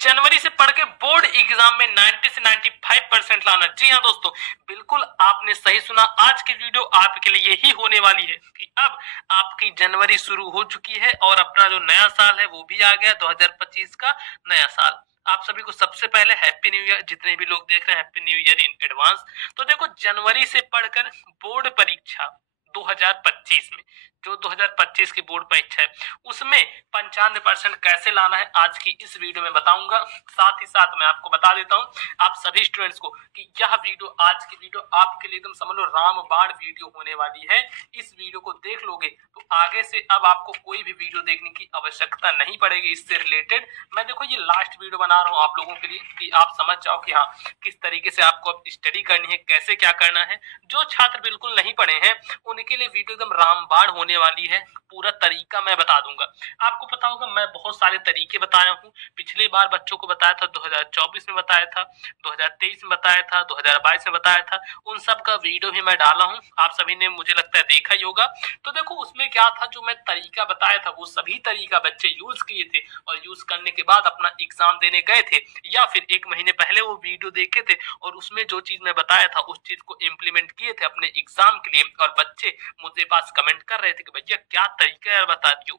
जनवरी से पढ़ के बोर्ड एग्जाम में 90 से 95% लाना। जी हाँ दोस्तों, बिल्कुल आपने सही सुना। आज की वीडियो आपके लिए यही होने वाली है कि अब आपकी जनवरी शुरू हो चुकी है और अपना जो नया साल है वो भी आ गया, 2025 का नया साल। आप सभी को सबसे पहले हैप्पी न्यू ईयर। जितने भी लोग देख रहे हैं, happy new year in advance. तो देखो, जनवरी से पढ़कर बोर्ड परीक्षा 2025 में, जो 2025 की बोर्ड परीक्षा है, उसमें 95% कैसे लाना है आज की इस वीडियो में बताऊंगा। साथ ही साथ मैं आपको बता देता हूं आप सभी स्टूडेंट्स को कि यह वीडियो, आज की वीडियो आपके लिए एकदम समझ लो रामबाण वीडियो होने वाली है। इस वीडियो को देख लोगे तो आगे से अब आपको कोई भी वीडियो देखने की आवश्यकता नहीं पड़ेगी इससे रिलेटेड। मैं देखो ये लास्ट वीडियो बना रहा हूँ आप लोगों के लिए कि आप समझ जाओ कि हाँ, किस तरीके से आपको अब स्टडी करनी है, कैसे क्या करना है। जो छात्र बिल्कुल नहीं पढ़े हैं उनके लिए वीडियो एकदम रामबाण होने वाली है। पूरा तरीका मैं बता दूंगा। आपको पता होगा मैं बहुत सारे तरीके बताया हूँ। पिछले बार बच्चों को बताया था, 2024 में बताया था, 2023 में बताया था, 2022 में बताया था। उन सब का वीडियो भी मैं डाला हूँ, आप सभी ने मुझे लगता है देखा ही होगा। तो देखो उसमें क्या था, जो मैं तरीका बताया था वो सभी तरीका बच्चे यूज किए थे और यूज करने के बाद अपना एग्जाम देने गए थे, या फिर एक महीने पहले वो वीडियो देखे थे और उसमें जो चीज मैं बताया था उस चीज को इम्प्लीमेंट किए थे अपने एग्जाम के लिए। और बच्चे मुझे पास कमेंट कर रहे थे कि भैया क्या तरीका है बता दियो,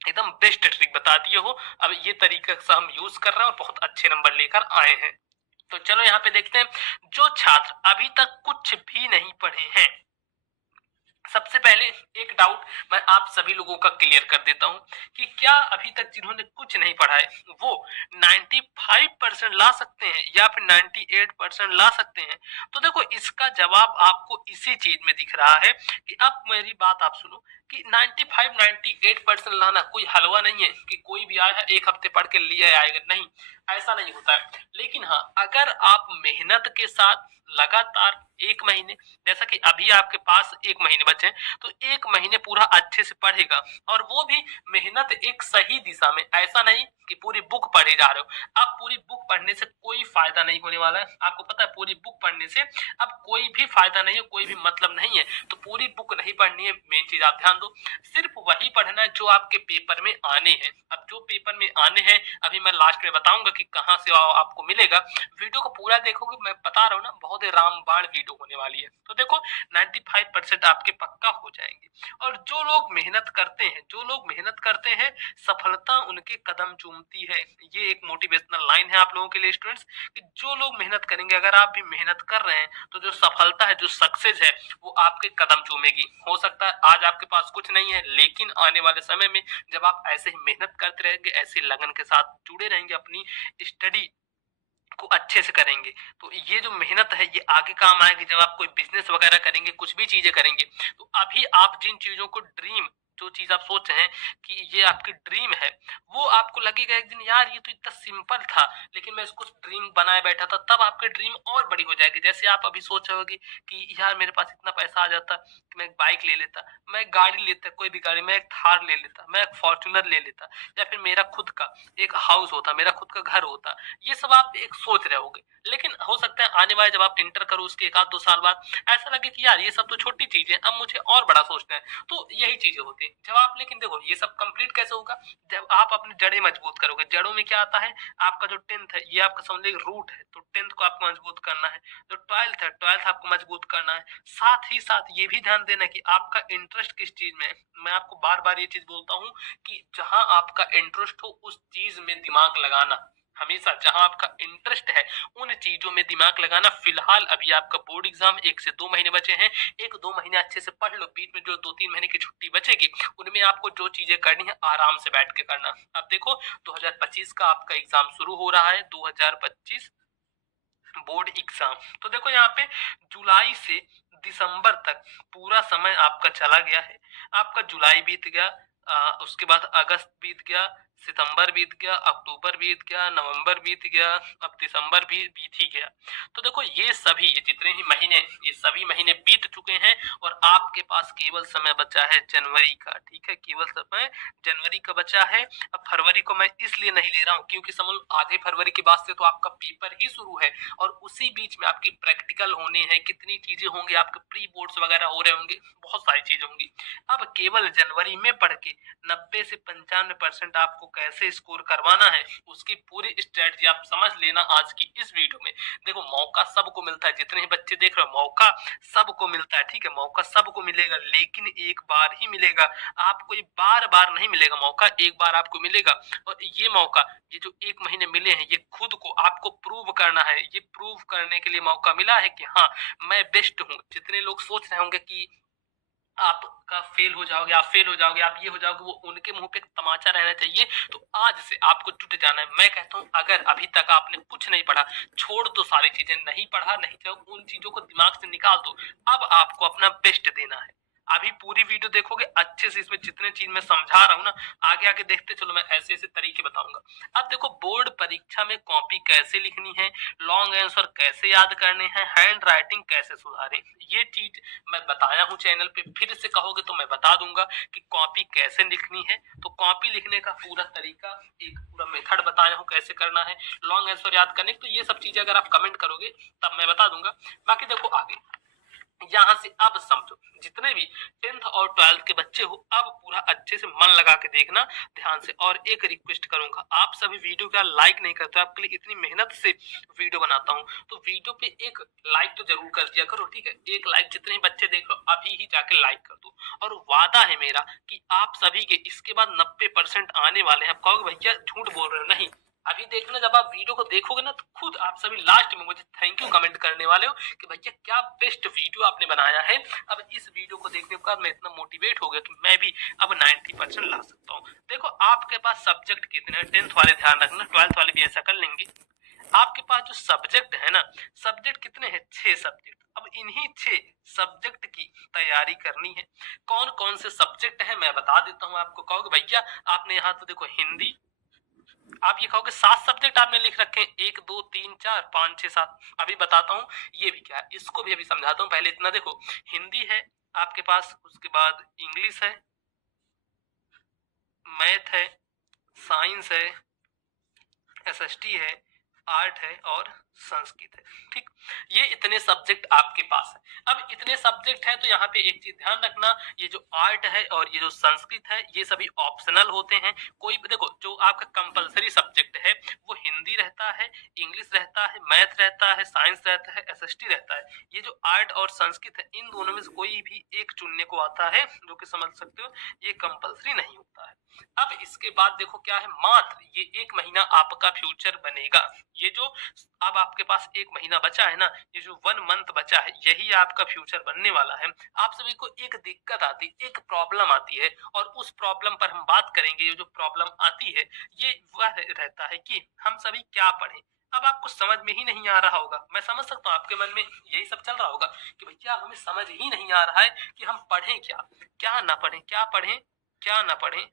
एकदम बेस्ट ट्रिक बता दिए हो। अब ये तरीका से हम यूज कर रहे हैं और बहुत अच्छे नंबर लेकर आए हैं। तो चलो यहाँ पे देखते हैं, जो छात्र अभी तक कुछ भी नहीं पढ़े हैं, सबसे पहले एक डाउट मैं आप सभी लोगों का क्लियर कर देता हूं कि क्या अभी तक जिन्होंने कुछ नहीं पढ़ा है वो 95% ला सकते हैं या फिर 98% ला सकते हैं। तो देखो इसका जवाब आपको इसी चीज में दिख रहा है कि अब मेरी बात आप सुनो कि 95-98% लाना कोई हलवा नहीं है कि कोई भी आया एक हफ्ते पढ़ के लिया आएगा, नहीं, ऐसा नहीं होता है। लेकिन हाँ, अगर आप मेहनत के साथ लगातार एक महीने, जैसा कि अभी आपके पास एक महीने बचे हैं, तो एक महीने पूरा अच्छे से पढ़ेगा और वो भी मेहनत एक सही दिशा में, ऐसा नहीं कि पूरी बुक पढ़े जा रहे हो। अब पूरी बुक पढ़ने से कोई फायदा नहीं होने वाला है, आपको पता है पूरी बुक पढ़ने से अब कोई भी फायदा नहीं है, कोई भी मतलब नहीं है। तो पूरी बुक नहीं पढ़नी है, मेन चीज आप ध्यान दो, सिर्फ वही पढ़ना है जो आपके पेपर में आने हैं। अब जो पेपर में आने हैं अभी मैं लास्ट में बताऊंगा कि कहाँ से आपको मिलेगा। वीडियो को पूरा देखोगे, मैं बता रहा हूँ ना, बहुत ही रामबाण वीडियो होने वाली है। तो देखो 95% आपके पक्का हो जाएंगे। और जो लोग मेहनत करते हैं, जो लोग मेहनत करते हैं, सफलता उनके कदम चूमती है। ये एक मोटिवेशनल लाइन है आप लोगों के लिए स्टूडेंट्स, कि जो लोग मेहनत करेंगे, अगर आप भी मेहनत कर रहे हैं तो जो सफलता है, जो सक्सेस है, वो आपके कदम चूमेगी। हो सकता है आज आपके पास कुछ नहीं है, लेकिन आने वाले समय में जब आप ऐसे ही मेहनत करते रहेंगे, ऐसे लगन के साथ जुड़े रहेंगे, अपनी स्टडी को अच्छे से करेंगे, तो ये जो मेहनत है ये आगे काम आएगी। जब आप कोई बिजनेस वगैरह करेंगे, कुछ भी चीजें करेंगे, तो अभी आप जिन चीजों को ड्रीम, जो चीज आप सोच रहे हैं कि ये आपकी ड्रीम है, वो आपको लगेगा एक दिन यार ये तो इतना सिंपल था, लेकिन मैं इसको ड्रीम बनाए बैठा था, तब आपकी ड्रीम और बड़ी हो जाएगी। जैसे आप अभी सोच रहे होगे कि यार मेरे पास इतना पैसा आ जाता कि मैं एक बाइक ले लेता, मैं एक गाड़ी लेता, कोई भी गाड़ी, मैं एक थार ले लेता, मैं एक फॉर्चुनर ले लेता, या फिर मेरा खुद का एक हाउस होता, मेरा खुद का घर होता। ये सब आप एक सोच रहे होगे, लेकिन हो सकता है आने वाले जब आप इंटर करो उसके एक आध दो साल बाद ऐसा लगे कि यार ये सब तो छोटी चीज है, अब मुझे और बड़ा सोचना है। तो यही चीजें होती है जब आप, लेकिन देखो ये सब कंप्लीट कैसे होगा, जब आप अपनी जड़ें मजबूत करोगे। जड़ों में क्या आता है, आपका जो टेंथ है ये आपका समझ लीजिए रूट है, तो टेंथ को आपको मजबूत करना है। जो ट्वेल्थ है, ट्वेल्थ आपको मजबूत करना है। साथ ही साथ ये भी ध्यान देना कि आपका इंटरेस्ट किस चीज में है। मैं आपको बार बार ये चीज बोलता हूँ कि जहां आपका इंटरेस्ट हो उस चीज में दिमाग लगाना, हमेशा जहां आपका इंटरेस्ट है उन चीजों में दिमाग लगाना। फिलहाल अभी आपका बोर्ड एग्जाम 1 से 2 महीने बचे हैं, 1-2 महीने अच्छे से पढ़ लो। बीच में जो 2-3 महीने की छुट्टी बचेगी उनमें आपको जो चीजें करनी है आराम से बैठ के करना। अब देखो 2025 का आपका एग्जाम शुरू हो रहा है, 2025 बोर्ड एग्जाम। तो देखो यहाँ पे जुलाई से दिसंबर तक पूरा समय आपका चला गया है। आपका जुलाई बीत गया, उसके बाद अगस्त बीत गया, सितंबर बीत गया, अक्टूबर बीत गया, नवंबर बीत गया, अब दिसंबर भी बीत ही गया। तो देखो ये जितने ही महीने, ये सभी महीने बीत चुके हैं और आपके पास केवल समय बचा है जनवरी का। ठीक है, केवल समय जनवरी का बचा है। अब फरवरी को मैं इसलिए नहीं ले रहा हूँ क्योंकि समझ आधे फरवरी के बाद से तो आपका पेपर ही शुरू है और उसी बीच में आपकी प्रैक्टिकल होने हैं, कितनी चीजें होंगी, आपके प्री बोर्ड्स वगैरह हो रहे होंगे, बहुत सारी चीजें होंगी। अब केवल जनवरी में पढ़ के 90 से 95% आपको कैसे स्कोर करवाना है, उसकी पूरी स्ट्रेटजी आप समझ लेना आज की इस वीडियो में। देखो मौका सबको मिलता है, जितने ही बच्चे देख रहे हो मौका सबको मिलता है, ठीक है, मौका सबको मिलेगा, लेकिन एक बार ही मिलेगा, आपको ये बार बार नहीं मिलेगा मौका, एक बार आपको मिलेगा। और ये मौका, ये जो 1 महीने मिले हैं, ये खुद को आपको प्रूव करना है, ये प्रूव करने के लिए मौका मिला है कि हाँ मैं बेस्ट हूँ। जितने लोग सोच रहे होंगे कि आपका फेल हो जाओगे, आप फेल हो जाओगे, आप ये हो जाओगे, वो उनके मुंह पे तमाचा रहना चाहिए। तो आज से आपको जुट जाना है। मैं कहता हूँ अगर अभी तक आपने कुछ नहीं पढ़ा, छोड़ दो सारी चीजें, नहीं पढ़ा नहीं जाओ, उन चीजों को दिमाग से निकाल दो। अब आपको अपना बेस्ट देना है। अभी पूरी वीडियो देखोगे अच्छे से, इसमें जितने चीज मैं समझा रहा हूँ ना, आगे आगे देखते चलो, मैं ऐसे ऐसे तरीके बताऊंगा। अब देखो बोर्ड परीक्षा में कॉपी कैसे लिखनी है, लॉन्ग आंसर कैसे याद करने हैं, हैंड राइटिंग कैसे सुधारें, ये चीज मैं बताया हूँ चैनल पे। फिर से कहोगे तो मैं बता दूंगा कि कॉपी कैसे लिखनी है। तो कॉपी लिखने का पूरा तरीका, एक पूरा मेथड बताया हूँ कैसे करना है, लॉन्ग आंसर याद करने, तो ये सब चीजें अगर आप कमेंट करोगे तब मैं बता दूंगा। बाकी देखो आगे यहाँ से अब समझो, जितने भी 10th और 12th के बच्चे हो, अब पूरा अच्छे से मन लगा के देखना ध्यान से। और एक रिक्वेस्ट करूंगा, आप सभी वीडियो का लाइक नहीं करते, आपके लिए इतनी मेहनत से वीडियो बनाता हूँ, तो वीडियो पे एक लाइक तो जरूर कर दिया करो, ठीक है। एक लाइक, जितने बच्चे देख लो अभी ही जाके लाइक कर दो। और वादा है मेरा कि आप सभी के इसके बाद 90% आने वाले हैं। आप कहोगे भैया झूठ बोल रहे हो, नहीं, अभी देखना, जब आप वीडियो को देखोगे ना तो खुद आप सभी लास्ट में मुझे थैंक यू कमेंट करने वाले हो कि भैया क्या बेस्ट वीडियो आपने बनाया है। अब इस वीडियो को देखने के बाद मैं इतना मोटिवेट हो गया कि मैं भी अब 90% ला सकता हूँ। देखो आपके पास सब्जेक्ट कितने हैं, 10th वाले ध्यान रखना, 12th वाले भी ऐसा कर लेंगे। आपके पास जो सब्जेक्ट है ना, सब्जेक्ट कितने हैं, 6 सब्जेक्ट। अब इन्हीं 6 सब्जेक्ट की तैयारी करनी है। कौन कौन से सब्जेक्ट है मैं बता देता हूँ आपको। कहोगे भैया आपने यहाँ तो देखो हिंदी, आप ये कहोगे 7 सब्जेक्ट आपने लिख रखे हैं, 1 2 3 4 5 6 7। अभी बताता हूँ ये भी क्या है, इसको भी अभी समझाता हूँ। पहले इतना देखो, हिंदी है आपके पास, उसके बाद इंग्लिश है, मैथ है, साइंस है, एसएसटी है, आर्ट है और संस्कृत है, ठीक। ये इतने सब्जेक्ट आपके पास है। अब इतने सब्जेक्ट हैं तो यहाँ पे एक चीज ध्यान रखना, ये जो आर्ट है और ये जो संस्कृत है ये सभी ऑप्शनल होते हैं। कोई देखो जो आपका कंपलसरी सब्जेक्ट है वो हिंदी रहता है, इंग्लिश रहता है, मैथ रहता है, साइंस रहता है, एसएसटी रहता है। ये जो आर्ट और संस्कृत है इन दोनों में से कोई भी एक चुनने को आता है, जो कि समझ सकते हो ये कंपलसरी नहीं होता है। अब इसके बाद देखो क्या है, मात्र ये 1 महीना आपका फ्यूचर बनेगा। ये जो अब आपके पास 1 महीना बचा है ना, ये जो 1 मंथ बचा है यही आपका फ्यूचर बनने वाला है। आप सभी को एक दिक्कत आती, एक प्रॉब्लम आती है, और उस प्रॉब्लम पर हम बात करेंगे। ये जो प्रॉब्लम आती है ये वह रहता है कि हम सभी क्या पढ़ें। अब आपको समझ में ही नहीं आ रहा होगा, मैं समझ सकता हूँ आपके मन में यही सब चल रहा होगा कि भैया हमें समझ ही नहीं आ रहा है कि हम पढ़ें क्या, क्या ना पढ़ें, क्या पढ़ें क्या ना पढ़ें,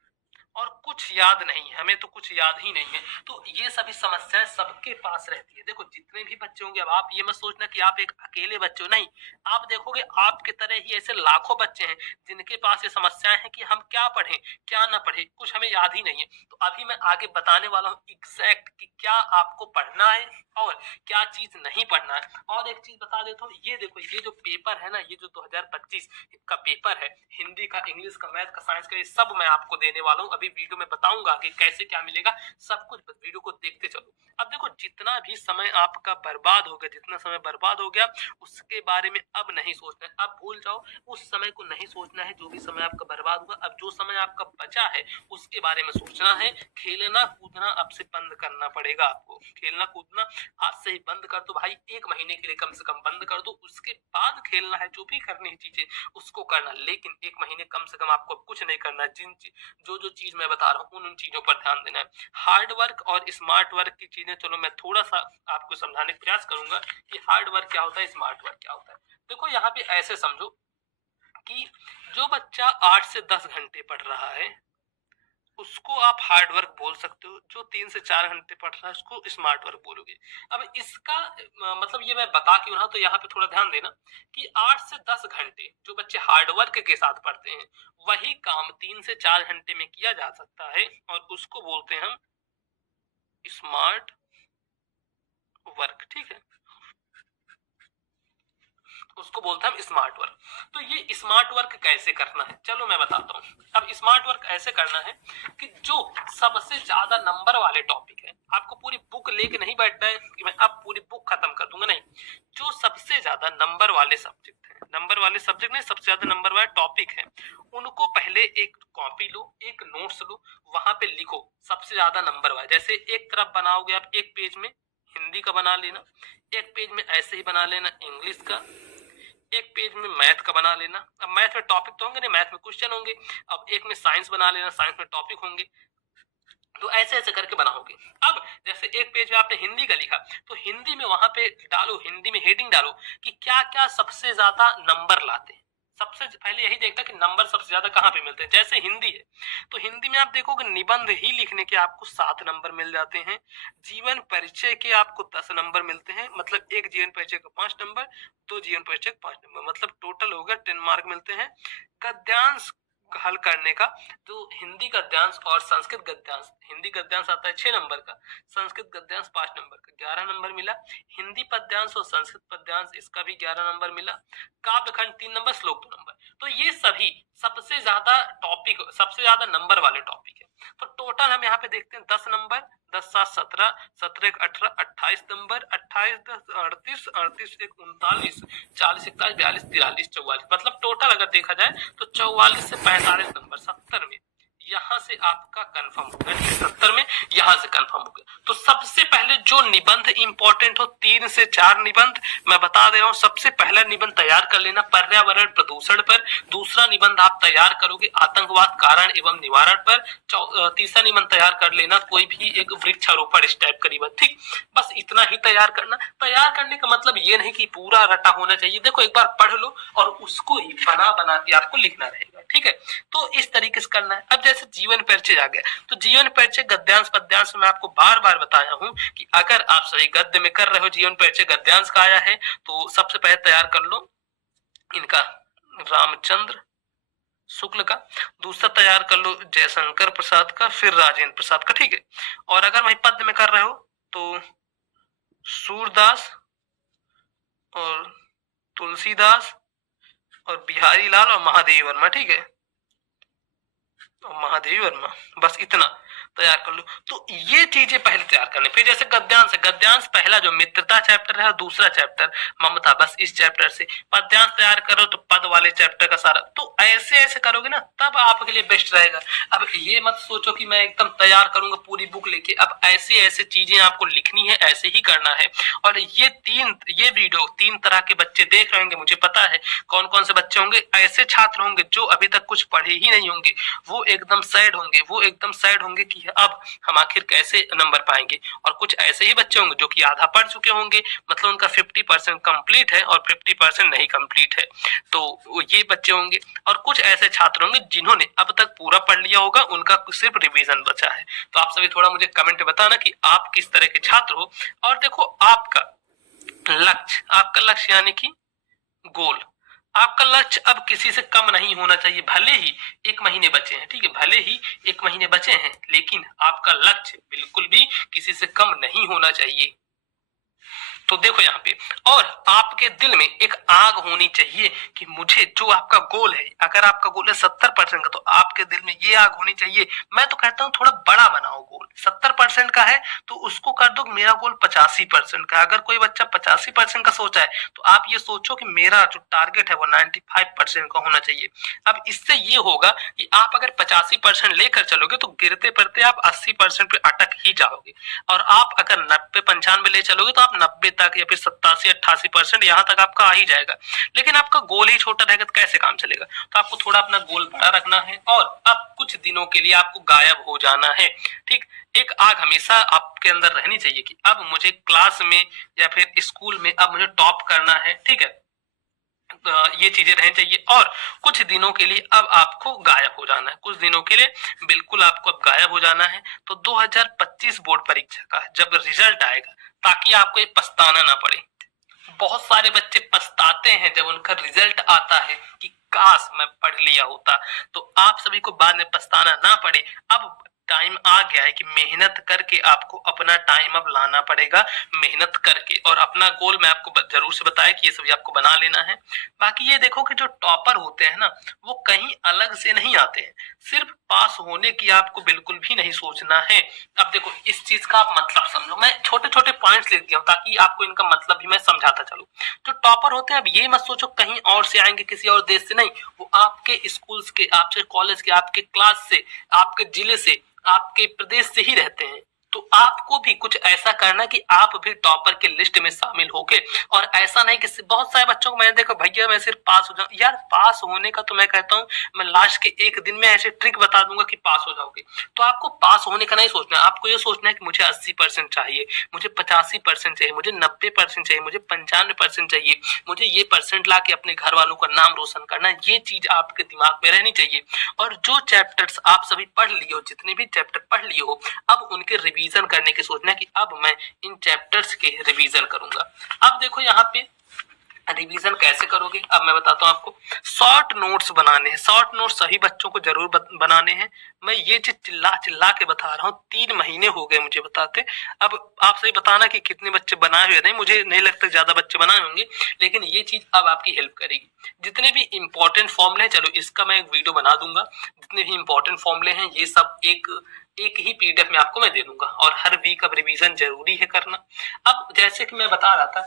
और कुछ याद नहीं है, हमें तो कुछ याद ही नहीं है। तो ये सभी समस्याएं सबके पास रहती है। देखो जितने भी बच्चे होंगे, अब आप ये मत सोचना कि आप एक अकेले बच्चे हो, नहीं, आप देखोगे आपके तरह ही ऐसे लाखों बच्चे हैं जिनके पास ये समस्याएं हैं कि हम क्या पढ़ें क्या ना पढ़े, कुछ हमें याद ही नहीं है। तो अभी मैं आगे बताने वाला हूँ एग्जैक्ट कि क्या आपको पढ़ना है और क्या चीज नहीं पढ़ना है। और एक चीज बता देता हूँ, ये देखो ये जो पेपर है ना, ये जो 2025 का पेपर है, हिंदी का, इंग्लिश का, मैथ का, साइंस का, ये सब मैं आपको देने वाला हूँ। अभी वीडियो में बताऊंगा कि कैसे क्या मिलेगा, सब कुछ वीडियो को देखते चलो। अब देखो जितना भी समय आपका बर्बाद हो गया, जितना समय बर्बाद हो गया उसके बारे में अब नहीं सोचना है, अब भूल जाओ, उस समय को नहीं सोचना है जो भी समय आपका बर्बाद हुआ। अब जो समय आपका बचा है उसके बारे में सोचना है। खेलना कूदना अब से बंद करना पड़ेगा आपको, खेलना कूदना आज से ही बंद कर दो भाई, 1 महीने के लिए कम से कम बंद कर दो। उसके बाद खेलना है, जो भी करनी है चीजें उसको करना, लेकिन 1 महीने कम से कम आपको कुछ नहीं करना। जो चीज मैं बता रहा हूँ उन चीजों पर ध्यान देना है। हार्ड वर्क और स्मार्ट वर्क की चीजें चलो मैं थोड़ा सा आपको समझाने का प्रयास करूंगा कि हार्ड वर्क क्या होता है, स्मार्ट वर्क क्या होता है। देखो यहाँ पे ऐसे समझो कि जो बच्चा 8 से 10 घंटे पढ़ रहा है उसको आप हार्ड वर्क बोल सकते हो, जो 3 से 4 घंटे पढ़ रहा है उसको स्मार्ट वर्क बोलोगे। अब इसका मतलब ये मैं बता क्यों रहा, तो यहाँ पे थोड़ा ध्यान देना कि 8 से 10 घंटे जो बच्चे हार्ड वर्क के साथ पढ़ते हैं वही काम 3 से 4 घंटे में किया जा सकता है, और उसको बोलते हैं हम स्मार्ट वर्क, ठीक है। उसको बोलते हैं हम स्मार्ट वर्क। तो ये स्मार्ट वर्क कैसे करना है, चलो मैं बताता हूँ। अब स्मार्ट वर्क ऐसे करना है कि जो सबसे ज्यादा नंबर वाले टॉपिक है, आपको पूरी बुक लेके नहीं बैठना है कि मैं अब पूरी बुक खत्म कर दूंगा, नहीं। जो सबसे ज्यादा नंबर वाले सब्जेक्ट है, नंबर वाले सब्जेक्ट नहीं, सबसे ज्यादा नंबर वाले टॉपिक है, उनको पहले एक कॉपी लो, एक नोट्स लो, वहां पे लिखो सबसे ज्यादा नंबर वाले। जैसे एक तरफ बनाओगे आप, एक पेज में हिंदी का बना लेना, एक पेज में ऐसे ही बना लेना इंग्लिश का, एक पेज में मैथ का बना लेना। अब मैथ में टॉपिक तो होंगे नहीं, मैथ में क्वेश्चन होंगे। अब एक में साइंस बना लेना, साइंस में टॉपिक होंगे। तो ऐसे ऐसे करके बनाओगे। अब जैसे एक पेज में आपने हिंदी का लिखा, तो हिंदी में वहां पे डालो, हिंदी में हेडिंग डालो कि क्या क्या सबसे ज्यादा नंबर लाते हैं। सबसे पहले यही देखना कि नंबर सबसे ज्यादा कहाँ पे मिलते हैं। जैसे हिंदी है तो हिंदी में आप देखोगे निबंध ही लिखने के आपको 7 नंबर मिल जाते हैं, जीवन परिचय के आपको 10 नंबर मिलते हैं, मतलब एक जीवन परिचय का 5 नंबर, 2 जीवन परिचय का 5 नंबर, मतलब टोटल हो गया 10 मार्क मिलते हैं। गद्यांश हल करने का, तो हिंदी गद्यांश और संस्कृत गद्यांश, हिंदी गद्यांश आता है 6 नंबर का, संस्कृत गद्यांश 5 नंबर का, 11 नंबर मिला। हिंदी पद्यांश और संस्कृत पद्यांश, इसका भी 11 नंबर मिला। काव्यखंड 3 नंबर, श्लोक 2 नंबर। तो ये सभी सबसे ज्यादा टॉपिक, सबसे ज्यादा नंबर वाले टॉपिक है। तो टोटल हम यहाँ पे देखते हैं 10 नंबर, 10 7 17, 17 1 18, 28 नंबर, 28 10 38, 38 1 39, 40 41 42 43 44, मतलब टोटल अगर देखा जाए तो 44 से 45 नंबर 70 में यहाँ से आपका कंफर्म हो गया, 70 में यहाँ से कंफर्म हो गया। तो सबसे पहले जो निबंध इंपॉर्टेंट हो, 3 से 4 निबंध मैं बता दे रहा हूँ। सबसे पहला निबंध तैयार कर लेना पर्यावरण प्रदूषण पर, दूसरा निबंध आप तैयार करोगे आतंकवाद कारण एवं निवारण पर, तीसरा निबंध तैयार कर लेना कोई भी एक वृक्षारोपण इस टाइप का निबंध। ठीक, बस इतना ही तैयार करना। तैयार करने का मतलब ये नहीं कि पूरा रटा होना चाहिए, देखो एक बार पढ़ लो और उसको ही बना बना के आपको लिखना रहेगा। ठीक है, तो इस तरीके से करना है। अब जैसे जीवन परिचय आ गया, तो जीवन परिचय गद्यांश पद्यांश में आपको बार बार बताया हूं कि अगर आप सही गद्य में कर रहे हो, जीवन परिचय गद्यांश का आया है, तो सबसे पहले तैयार कर लो इनका रामचंद्र शुक्ल का, दूसरा तैयार कर लो जयशंकर प्रसाद का, फिर राजेंद्र प्रसाद का। ठीक है, और अगर वही पद्य में कर रहे हो तो सूरदास और तुलसीदास और बिहारी लाल और महादेवी वर्मा। ठीक है, महादेवी वर्मा, बस इतना तैयार कर लो। तो ये चीजें पहले तैयार करनी। फिर जैसे गद्यांश है, गद्यांश पहला जो मित्रता चैप्टर है, दूसरा चैप्टर ममता, बस इस चैप्टर से पद्यांश तैयार करो तो पद वाले चैप्टर का सारा। तो ऐसे ऐसे करोगे ना तब आपके लिए बेस्ट रहेगा। अब ये मत सोचो कि मैं एकदम तैयार करूंगा पूरी बुक लेके, अब ऐसे ऐसे चीजें आपको लिखनी है, ऐसे ही करना है। और ये वीडियो 3 तरह के बच्चे देख रहे होंगे, मुझे पता है कौन कौन से बच्चे होंगे। ऐसे छात्र होंगे जो अभी तक कुछ पढ़े ही नहीं होंगे, वो एकदम सैड होंगे, वो एकदम सैड होंगे कि अब हम आखिर कैसे नंबर पाएंगे। और कुछ ऐसे ही बच्चे होंगे जो कि आधा पढ़ चुके होंगे, मतलब उनका 50% कंप्लीट है और 50% नहीं कंप्लीट है, तो ये बच्चे होंगे। और कुछ ऐसे छात्र होंगे जिन्होंने अब तक पूरा पढ़ लिया होगा, उनका सिर्फ रिवीजन बचा है। तो आप सभी थोड़ा मुझे कमेंट बताना कि आप किस तरह के छात्र हो। और देखो आपका लक्ष्य यानी कि गोल, आपका लक्ष्य अब किसी से कम नहीं होना चाहिए। भले ही 1 महीने बचे हैं, ठीक है, भले ही 1 महीने बचे हैं, लेकिन आपका लक्ष्य बिल्कुल भी किसी से कम नहीं होना चाहिए। तो देखो यहाँ पे, और आपके दिल में एक आग होनी चाहिए कि मुझे जो आपका गोल है, अगर आपका गोल है 70% का, तो आपके दिल में ये आग होनी चाहिए। मैं तो कहता हूँ थोड़ा बड़ा बनाओ गोल। 70% का है तो उसको कर दो मेरा गोल 85% का। अगर कोई बच्चा 85% का सोचा है तो आप ये सोचो कि मेरा जो टारगेट है वो 95% का होना चाहिए। अब इससे ये होगा कि आप अगर 85% लेकर चलोगे तो गिरते पड़ते आप 80% पे अटक ही जाओगे, और आप अगर 90-95 ले चलोगे तो आप 90 तक या फिर 87-88% यहाँ तक आपका आ ही जाएगा। लेकिन आपका गोल ही छोटा रहेगा तो कैसे काम चलेगा। तो आपको थोड़ा अपना गोल बड़ा रखना है, और अब कुछ दिनों के लिए आपको गायब हो जाना है। ठीक, एक आग हमेशा आपके अंदर रहनी चाहिए कि अब मुझे क्लास में या फिर स्कूल में अब मुझे टॉप करना है। ठीक है, ये चीजें रहनी चाहिए। और कुछ दिनों के लिए अब आपको गायब हो जाना है, कुछ दिनों के लिए बिल्कुल आपको अब गायब हो जाना है। तो 2025 बोर्ड परीक्षा का जब रिजल्ट आएगा, ताकि आपको ये पछताना ना पड़े। बहुत सारे बच्चे पछताते हैं जब उनका रिजल्ट आता है कि काश मैं पढ़ लिया होता, तो आप सभी को बाद में पछताना ना पड़े। अब टाइम आ गया है कि मेहनत करके आपको अपना टाइम अब लाना पड़ेगा, मेहनत करके। और अपना गोल मैं आपको जरूर से बताया कि ये सभी आपको बना लेना है। बाकी ये देखो कि जो टॉपर होते हैं ना, वो कहीं अलग से नहीं आते हैं, सिर्फ पास होने की आपको बिल्कुल भी नहीं सोचना है। अब देखो इस चीज का आप मतलब समझो, मैं छोटे छोटे पॉइंट्स लिख दिया हूं ताकि आपको इनका मतलब भी मैं समझाता चलूं। जो टॉपर होते हैं, अब ये मत सोचो कहीं और से आएंगे, किसी और देश से नहीं, वो आपके स्कूल्स के, आपके कॉलेज के, आपके क्लास से, आपके जिले से, आपके प्रदेश से ही रहते हैं। तो आपको भी कुछ ऐसा करना कि आप भी टॉपर के लिस्ट में शामिल होके, और ऐसा नहीं कि बहुत सारे बच्चों को मैंने देखा, भैया मैं सिर्फ पास हो जाऊं। यार पास होने का तो मैं कहता हूं, मैं लास्ट के एक दिन में ऐसे ट्रिक बता दूंगा कि पास हो जाओगे। तो आपको पास होने का नहीं सोचना है, आपको ये सोचना है कि मुझे 80% चाहिए, मुझे 85% चाहिए, मुझे 90% चाहिए, मुझे 95% चाहिए, मुझे ये परसेंट ला के अपने घर वालों का नाम रोशन करना। ये चीज आपके दिमाग में रहनी चाहिए। और जो चैप्टर्स आप सभी पढ़ लिए हो, जितने भी चैप्टर पढ़ लिए हो, अब उनके रिवीजन करने की सोचना है कि अब मैं इन चैप्टर्स के रिवीजन करूंगा। अब देखो यहाँ पे रिवीजन कैसे करोगे, अब मैं बताता हूँ आपको। शॉर्ट नोट्स बनाने हैं, शॉर्ट नोट्स सभी बच्चों को जरूर बनाने हैं। मैं ये चीज चिल्ला चिल्ला के बता रहा हूँ, 3 महीने हो गए मुझे बताते। अब आप सही बताना कि कितने बच्चे बनाए हुए, नहीं मुझे नहीं लगता ज्यादा बच्चे बनाए होंगे, लेकिन ये चीज अब आपकी हेल्प करेगी। जितने भी इंपॉर्टेंट फॉर्मूले हैं, चलो इसका मैं एक वीडियो बना दूंगा, जितने भी इंपॉर्टेंट फॉर्मूले हैं ये सब एक ही पीडीएफ में आपको मैं दे दूंगा। और हर वीक अब रिवीजन जरूरी है करना। अब जैसे कि मैं बता रहा था,